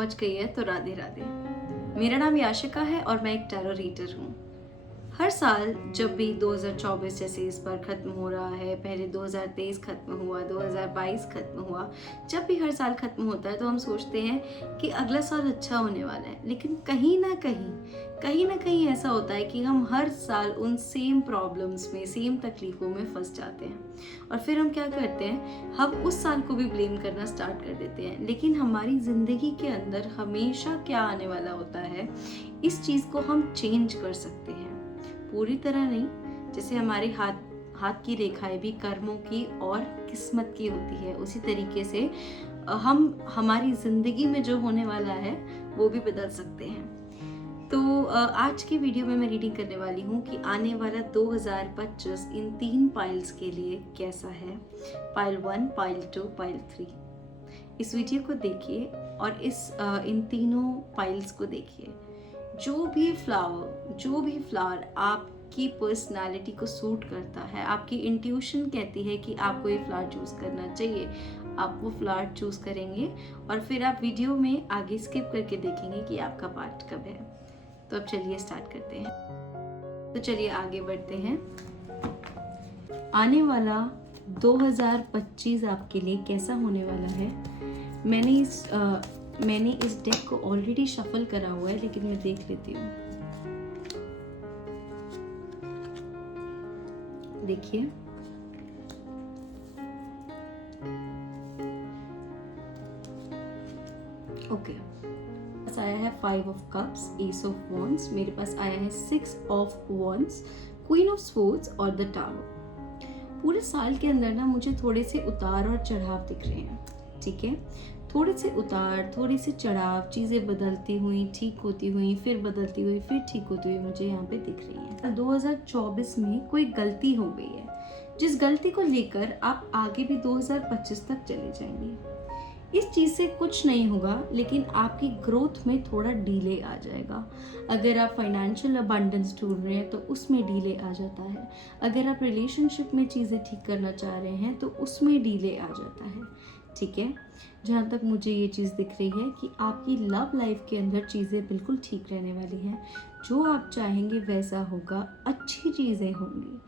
पहुंच गई है तो राधे राधे। मेरा नाम याशिका है और मैं एक टैरो रीडर हूँ। हर साल जब भी 2024 जैसे इस बार ख़त्म हो रहा है, पहले 2023 ख़त्म हुआ, 2022 ख़त्म हुआ, जब भी हर साल ख़त्म होता है तो हम सोचते हैं कि अगला साल अच्छा होने वाला है। लेकिन कहीं ना कहीं ऐसा होता है कि हम हर साल उन सेम प्रॉब्लम्स में, सेम तकलीफ़ों में फंस जाते हैं और फिर हम क्या करते हैं, हम उस साल को भी ब्लेम करना स्टार्ट कर देते हैं। लेकिन हमारी ज़िंदगी के अंदर हमेशा क्या आने वाला होता है, इस चीज़ को हम चेंज कर सकते हैं। पूरी तरह नहीं, जैसे हमारे हाथ की रेखाएं भी कर्मों की और किस्मत की होती है, उसी तरीके से हम हमारी ज़िंदगी में जो होने वाला है वो भी बदल सकते हैं। तो आज की वीडियो में मैं रीडिंग करने वाली हूँ कि आने वाला 2025 इन 3 पाइल्स के लिए कैसा है। Pile 1, pile 2, pile 3। इस वीडियो को देखिए और इन तीनों पाइल्स को देखिए। जो भी फ्लावर आपकी पर्सनालिटी को सूट करता है, आपकी इंट्यूशन कहती है कि आपको ये फ्लावर चूज करना चाहिए, आप वो फ्लावर चूज करेंगे और फिर आप वीडियो में आगे स्किप करके देखेंगे कि आपका पार्ट कब है। तो अब चलिए स्टार्ट करते हैं। तो चलिए आगे बढ़ते हैं। आने वाला 2025 आपके लिए कैसा होने वाला है। मैंने इस डेक को ऑलरेडी शफल करा हुआ है, लेकिन मैं देख लेती हूँ। देखिए, ओके, पास आया है 5 of cups, S of wands, मेरे पास आया है 6 of wands, queen of swords और द टावर। पूरे साल के अंदर ना मुझे थोड़े से उतार और चढ़ाव दिख रहे हैं, ठीक है। थोड़े से उतार, थोड़े से चढ़ाव, चीज़ें बदलती हुई, ठीक होती हुई, फिर बदलती हुई, फिर ठीक होती हुई मुझे यहाँ पे दिख रही है। 2024 में कोई गलती हो गई है, जिस गलती को लेकर आप आगे भी 2025 तक चले जाएंगे। इस चीज़ से कुछ नहीं होगा, लेकिन आपकी ग्रोथ में थोड़ा डिले आ जाएगा। अगर आप फाइनेंशियल अबंडेंस ढूंढ रहे हैं तो उसमें डिले आ जाता है। अगर आप रिलेशनशिप में चीज़ें ठीक करना चाह रहे हैं तो उसमें डिले आ जाता है, ठीक है। जहाँ तक मुझे ये चीज़ दिख रही है कि आपकी लव लाइफ के अंदर चीज़ें बिल्कुल ठीक रहने वाली हैं। जो आप चाहेंगे वैसा होगा, अच्छी चीज़ें होंगी,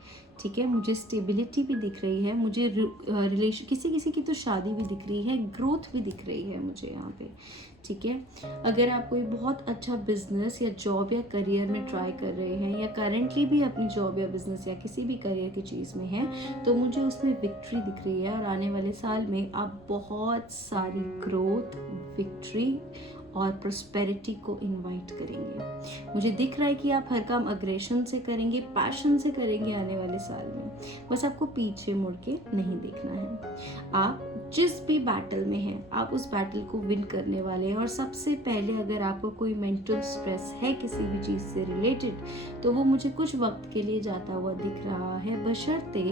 ठीक है। मुझे स्टेबिलिटी भी दिख रही है, मुझे रिलेशन, किसी की तो शादी भी दिख रही है, ग्रोथ भी दिख रही है मुझे यहाँ पे, ठीक है। अगर आप कोई बहुत अच्छा बिजनेस या जॉब या करियर में ट्राई कर रहे हैं या करेंटली भी अपनी जॉब या बिजनेस या किसी भी करियर की चीज़ में हैं, तो मुझे उसमें विक्ट्री दिख रही है और आने वाले साल में आप बहुत सारी ग्रोथ, विक्ट्री और प्रोस्पेरिटी को इनवाइट करेंगे। मुझे दिख रहा है कि आप हर काम अग्रेशन से करेंगे, पैशन से करेंगे आने वाले साल में। बस आपको पीछे मुड़ के नहीं देखना है। आप जिस भी बैटल में हैं, आप उस बैटल को विन करने वाले हैं। और सबसे पहले अगर आपको कोई मेंटल स्ट्रेस है किसी भी चीज़ से रिलेटेड, तो वो मुझे कुछ वक्त के लिए जाता हुआ दिख रहा है, बशर्ते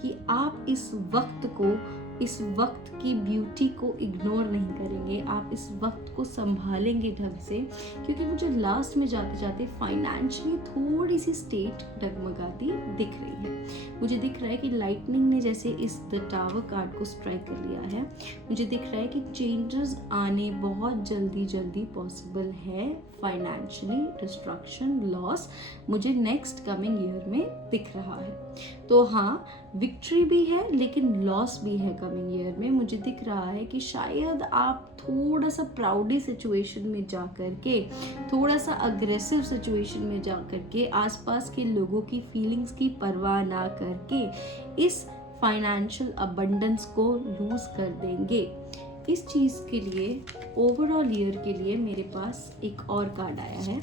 कि आप इस वक्त की ब्यूटी को इग्नोर नहीं करेंगे, आप इस वक्त को संभालेंगे ढंग से। क्योंकि मुझे लास्ट में जाते जाते फाइनेंशियली थोड़ी सी स्टेट डगमगाती दिख रही है। मुझे दिख रहा है कि लाइटनिंग ने जैसे इस द टावर कार्ड को स्ट्राइक कर लिया है। मुझे दिख रहा है कि चेंजेस आने बहुत जल्दी पॉसिबल है। फाइनेंशियली डिस्ट्रक्शन, लॉस मुझे नेक्स्ट कमिंग ईयर में दिख रहा है। तो हाँ, विक्ट्री भी है लेकिन लॉस भी है कमिंग ईयर में। मुझे दिख रहा है कि शायद आप थोड़ा सा प्राउडी सिचुएशन में जा कर के, थोड़ा सा अग्रेसिव सिचुएशन में जा कर के, आसपास के लोगों की फीलिंग्स की परवाह ना करके इस फाइनेंशियल अबंडेंस को लूज कर देंगे। इस चीज़ के लिए, ओवरऑल ईयर के लिए मेरे पास एक और कार्ड आया है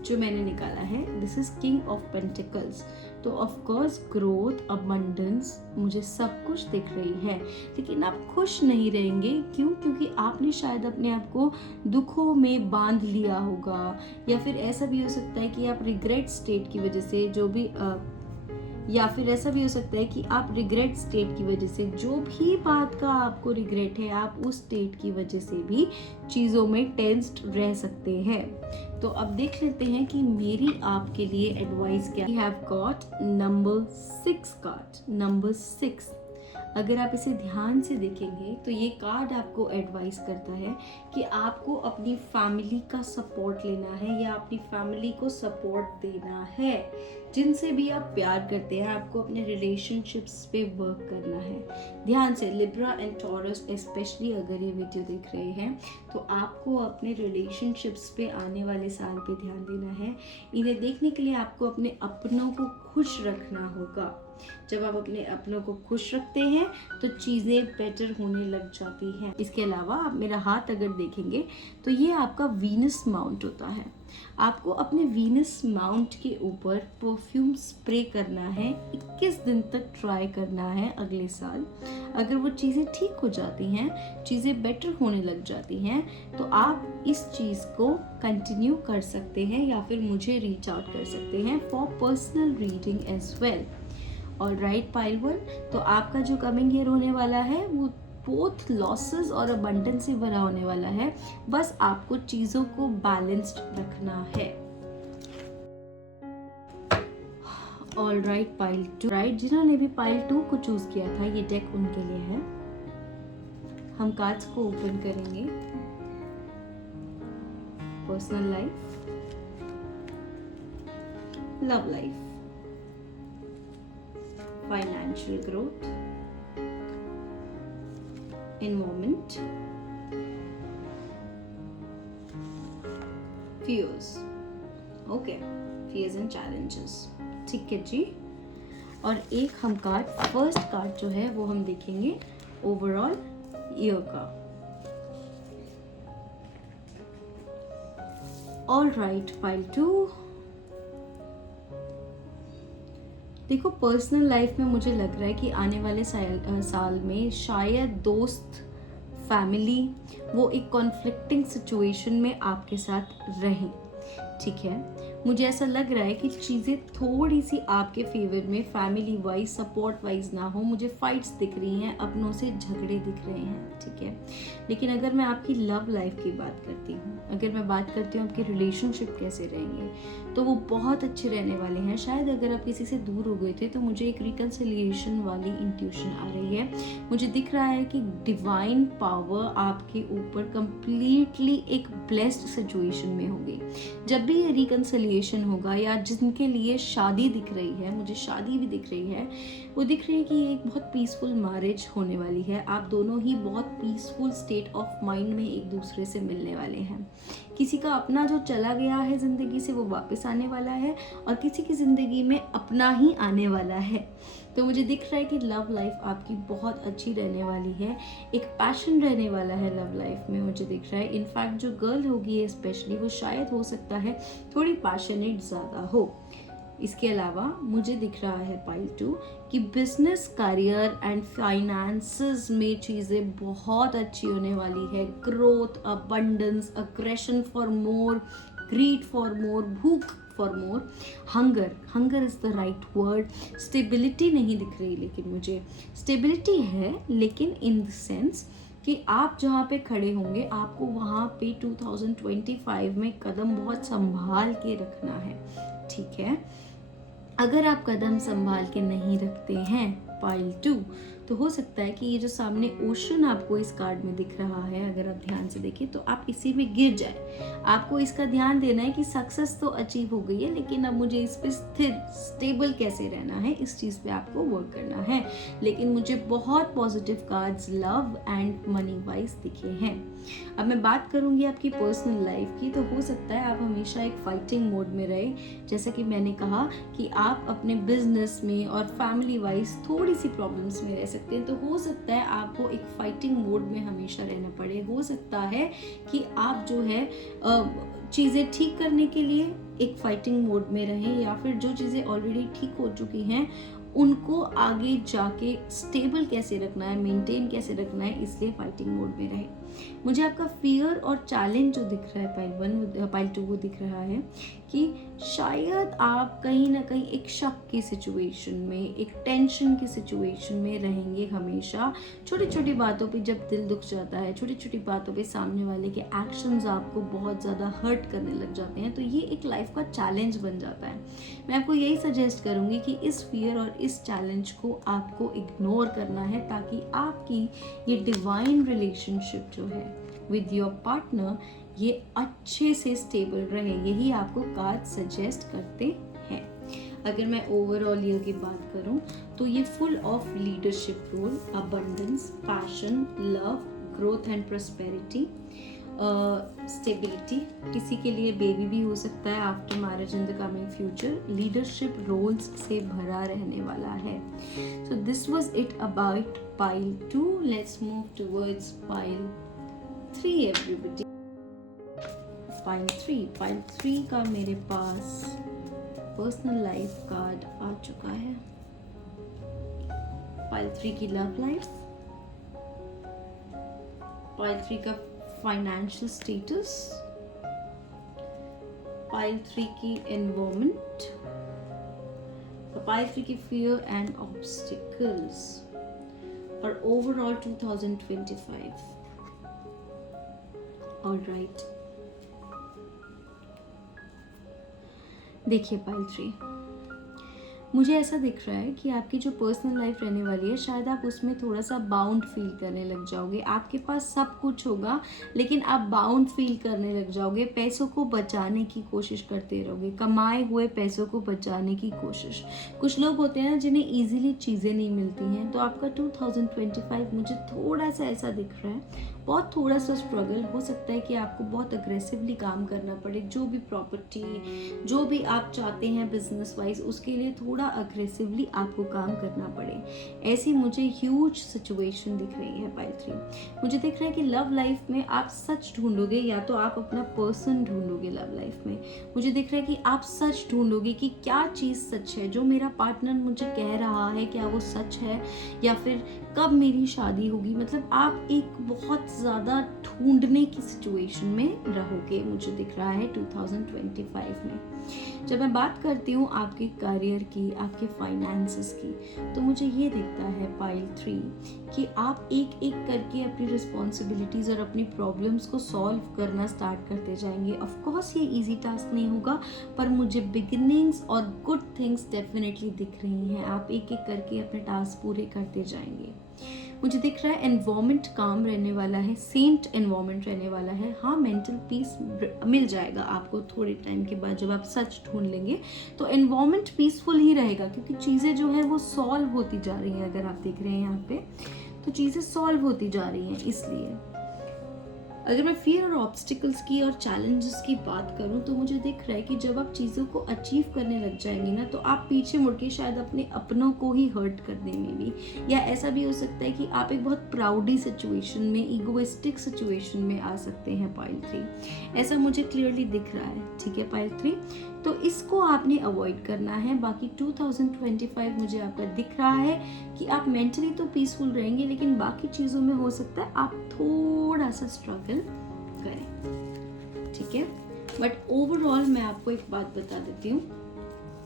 जो मैंने निकाला है। This is king of pentacles. तो ऑफ कोर्स ग्रोथ, अबंडेंस, मुझे सब कुछ दिख रही है, लेकिन आप खुश नहीं रहेंगे। क्यों? क्योंकि आपने शायद अपने आप को दुखों में बांध लिया होगा, या फिर ऐसा भी हो सकता है कि आप रिग्रेट स्टेट की वजह से या फिर ऐसा भी हो सकता है कि आप रिग्रेट स्टेट की वजह से, जो भी बात का आपको रिग्रेट है, आप उस स्टेट की वजह से भी चीज़ों में टेंस्ड रह सकते हैं। तो अब देख लेते हैं कि मेरी आपके लिए एडवाइस क्या है। We have got number 6 card. Number 6, अगर आप इसे ध्यान से देखेंगे तो ये कार्ड आपको एडवाइस करता है कि आपको अपनी फैमिली का सपोर्ट लेना है या अपनी फैमिली को सपोर्ट देना है। जिनसे भी आप प्यार करते हैं आपको अपने रिलेशनशिप्स पे वर्क करना है। ध्यान से लिब्रा एंड टॉरस स्पेशली अगर ये वीडियो देख रहे हैं तो आपको अपने रिलेशनशिप्स पे आने वाले साल पे ध्यान देना है। इन्हें देखने के लिए आपको अपने अपनों को खुश रखना होगा। जब आप अपने अपनों को खुश रखते हैं तो चीज़ें बेटर होने लग जाती हैं। इसके अलावा आप मेरा हाथ अगर देखेंगे तो ये आपका वीनस माउंट होता है। आपको अपने वीनस माउंट के ऊपर परफ्यूम स्प्रे करना है, 21 दिन तक ट्राई करना है अगले साल। अगर वो चीज़ें ठीक हो जाती हैं, चीज़ें बेटर होने लग जाती हैं तो आप इस चीज़ को कंटिन्यू कर सकते हैं या फिर मुझे रीच आउट कर सकते हैं for personal reading as well. और राइट पाइल वन, तो आपका जो कमिंग ईयर होने वाला है वो बोथ लॉसेस और अबंडेंस से भरा होने वाला है। बस आपको चीज़ों को बैलेंस्ड रखना है। All right pile two, right जिन्होंने भी पाइल 2 को चूज किया था ये डेक उनके लिए है। हम कार्ड्स को ओपन करेंगे। Personal life, love life, financial growth, environment, fears, okay, fears and challenges, ठीक है जी। और एक हम कार्ड, फर्स्ट कार्ड जो है वो हम देखेंगे ओवरऑल ईयर का। ऑल राइट पाइल 2, देखो पर्सनल लाइफ में मुझे लग रहा है कि आने वाले साल में शायद दोस्त, फैमिली वो एक कॉन्फ्लिक्टिंग सिचुएशन में आपके साथ रहें। ठीक है, मुझे ऐसा लग रहा है कि चीज़ें थोड़ी सी आपके फेवर में फैमिली वाइज, सपोर्ट वाइज ना हो। मुझे फाइट्स दिख रही हैं, अपनों से झगड़े दिख रहे हैं। ठीक है, लेकिन अगर मैं आपकी लव लाइफ की बात करती हूँ, अगर मैं बात करती हूँ आपके रिलेशनशिप कैसे रहेंगे, तो वो बहुत अच्छे रहने वाले हैं। शायद अगर आप किसी से दूर हो गए थे तो मुझे एक रिकन्सिलिएशन वाली इंट्यूशन आ रही है। मुझे दिख रहा है कि डिवाइन पावर आपके ऊपर कंप्लीटली एक ब्लेस्ड सिचुएशन में होगी। जब भी ये रिकन्सिलिएशन होगा या जिनके लिए शादी दिख रही है, मुझे शादी भी दिख रही है, वो दिख रही है कि ये एक बहुत पीसफुल मैरिज होने वाली है। आप दोनों ही बहुत पीसफुल स्टेट ऑफ माइंड में एक दूसरे से मिलने वाले हैं। किसी का अपना जो चला गया है ज़िंदगी से वो वापस आने वाला है और किसी की ज़िंदगी में अपना ही आने वाला है। तो मुझे दिख रहा है कि लव लाइफ आपकी बहुत अच्छी रहने वाली है। एक पैशन रहने वाला है लव लाइफ में, मुझे दिख रहा है। इनफैक्ट जो गर्ल होगी स्पेशली, वो शायद हो सकता है थोड़ी पैशनेट ज़्यादा हो। इसके अलावा मुझे दिख रहा है पाइल 2 कि बिजनेस, करियर एंड फाइनेंसेस में चीज़ें बहुत अच्छी होने वाली है। Growth, abundance, aggression for more, greed for more, भूख for more, hunger is the right word. Stability नहीं दिख रही, लेकिन मुझे स्टेबिलिटी है, लेकिन इन द सेंस कि आप जहाँ पे खड़े होंगे आपको वहाँ पे 2025 में कदम बहुत संभाल के रखना है। ठीक है, अगर आप कदम संभाल के नहीं रखते हैं पाइल 2, तो हो सकता है कि ये जो सामने ओशन आपको इस कार्ड में दिख रहा है, अगर आप ध्यान से देखें तो आप इसी में गिर जाए। आपको इसका ध्यान देना है कि सक्सेस तो अचीव हो गई है, लेकिन अब मुझे इस पे स्थिर, स्टेबल कैसे रहना है, इस चीज़ पे आपको वर्क करना है। लेकिन मुझे बहुत positive cards love and money wise दिखे हैं। अब मैं बात करूंगी आपकी पर्सनल लाइफ की, तो हो सकता है आप हमेशा एक फाइटिंग मोड में रहे। जैसा कि मैंने कहा कि आप अपने बिजनेस में और फैमिली वाइज थोड़ी सी प्रॉब्लम्स में रह सकते हैं, तो हो सकता है आपको एक फाइटिंग मोड में हमेशा रहना पड़े। हो सकता है कि आप जो है चीज़ें ठीक करने के लिए एक फाइटिंग मोड में रहें, या फिर जो चीज़ें ऑलरेडी ठीक हो चुकी हैं उनको आगे जाके स्टेबल कैसे रखना है, मेंटेन कैसे रखना है, इसलिए फाइटिंग मोड में रहे। मुझे आपका फियर और चैलेंज जो दिख रहा है पाइल 2 को दिख रहा है कि शायद आप कहीं ना कहीं एक शक की सिचुएशन में, एक टेंशन की सिचुएशन में रहेंगे हमेशा। छोटी छोटी बातों पे जब दिल दुख जाता है, छोटी छोटी बातों पे सामने वाले के एक्शंस आपको बहुत ज़्यादा हर्ट करने लग जाते हैं, तो ये एक लाइफ का चैलेंज बन जाता है। मैं आपको यही सजेस्ट करूँगी कि इस फियर और इस चैलेंज को आपको इग्नोर करना है, ताकि आपकी ये डिवाइन रिलेशनशिप जो है विद योर पार्टनर ये अच्छे से स्टेबल रहे। यही आपको कार्ड सजेस्ट करते हैं। अगर मैं ओवरऑल ईयर की बात करूं तो ये full of leadership role, abundance, passion, love, growth and prosperity, stability. किसी के लिए बेबी भी हो सकता है after marriage in the coming future. Leadership roles से भरा रहने वाला है। So this was it about pile 2। Let's move towards pile 3 everybody. Pile 3 का मेरे पास पर्सनल लाइफ कार्ड आ चुका है। पाइल 3 की लव लाइफ, पाइल 3 का फाइनेंशियल स्टेटस, पाइल 3 की एनवायरनमेंट, पाइल 3 की फियर एंड ऑब्स्टिकल्स और ओवरऑल 2025। ऑलराइट, देखिए पाइल 3, मुझे ऐसा दिख रहा है कि आपकी जो पर्सनल लाइफ रहने वाली है, शायद आप उसमें थोड़ा सा बाउंड फील करने लग जाओगे। आपके पास सब कुछ होगा लेकिन आप बाउंड फील करने लग जाओगे। पैसों को बचाने की कोशिश करते रहोगे, कमाए हुए पैसों को बचाने की कोशिश। कुछ लोग होते हैं ना जिन्हें ईजिली चीज़ें नहीं मिलती हैं, तो आपका 2025 मुझे थोड़ा सा ऐसा दिख रहा है, बहुत थोड़ा सा स्ट्रगल हो सकता है कि आपको बहुत अग्रेसिवली काम करना पड़े। जो भी प्रॉपर्टी, जो भी आप चाहते हैं बिजनेस वाइज, उसके लिए थोड़ा अग्रेसिवली आपको काम करना पड़े। ऐसी मुझे ह्यूज सिचुएशन दिख रही है पाइल 3। मुझे दिख रहा है कि लव लाइफ में आप सच ढूंढोगे, या तो आप अपना पर्सन ढूंढोगे लव लाइफ में। मुझे दिख रहा है कि आप सच ढूंढोगे कि क्या चीज़ सच है, जो मेरा पार्टनर मुझे कह रहा है क्या वो सच है, या फिर कब मेरी शादी होगी। मतलब आप एक बहुत ज़्यादा ढूंढने की सिचुएशन में रहोगे, मुझे दिख रहा है 2025 में। जब मैं बात करती हूँ आपके करियर की, आपके फाइनेंसेस की, तो मुझे ये दिखता है पाइल 3 कि आप एक एक करके अपनी रिस्पॉन्सिबिलिटीज़ और अपनी प्रॉब्लम्स को सॉल्व करना स्टार्ट करते जाएंगे। ऑफ कोर्स ये इजी टास्क नहीं होगा, पर मुझे बिगिनिंग्स और गुड थिंग्स डेफिनेटली दिख रही हैं। आप एक एक करके अपने टास्क पूरे करते जाएंगे। मुझे दिख रहा है एनवायरनमेंट काम रहने वाला है, सेंट एनवायरनमेंट रहने वाला है। हाँ, मेंटल पीस मिल जाएगा आपको थोड़े टाइम के बाद, जब आप सच ढूंढ लेंगे तो एनवायरनमेंट पीसफुल ही रहेगा, क्योंकि चीज़ें जो है वो सॉल्व होती जा रही हैं। अगर आप देख रहे हैं यहाँ पे, तो चीज़ें सॉल्व होती जा रही हैं। इसलिए अगर मैं फियर और ऑब्स्टिकल्स की और चैलेंजेस की बात करूं, तो मुझे दिख रहा है कि जब आप चीज़ों को अचीव करने लग जाएंगे ना, तो आप पीछे मुड़ के शायद अपने अपनों को ही हर्ट करने में भी, या ऐसा भी हो सकता है कि आप एक बहुत प्राउडी सिचुएशन में, ईगोइस्टिक सिचुएशन में आ सकते हैं पाइल 3। ऐसा मुझे क्लियरली दिख रहा है, ठीक है पाइल 3। तो इसको आपने अवॉइड करना है। बाकी 2025 मुझे आपका दिख रहा है कि आप मेंटली तो पीसफुल रहेंगे, लेकिन बाकी चीज़ों में हो सकता है आप थोड़ा सा स्ट्रगल करें, ठीक है। बट ओवरऑल मैं आपको एक बात बता देती हूँ,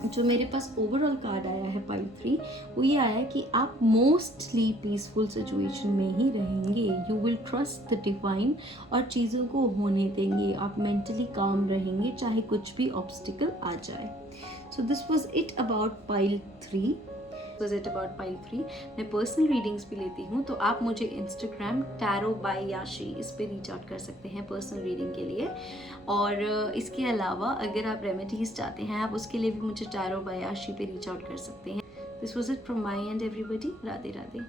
जो मेरे पास ओवरऑल कार्ड आया है पाइल 3, वो ये आया है कि आप मोस्टली पीसफुल सिचुएशन में ही रहेंगे। You will trust the divine और चीज़ों को होने देंगे। आप मेंटली काम रहेंगे चाहे कुछ भी ऑब्स्टिकल आ जाए। सो this was it about pile 3। मैं पर्सनल रीडिंग्स भी लेती हूँ, तो आप मुझे इंस्टाग्राम टैरो बाय याशी इस पे रीच आउट कर सकते हैं पर्सनल रीडिंग के लिए। और इसके अलावा अगर आप रेमेडीज चाहते हैं, आप उसके लिए भी मुझे टैरो बाय याशी पे रीच आउट कर सकते हैं। This was it from my and everybody. Radhe Radhe.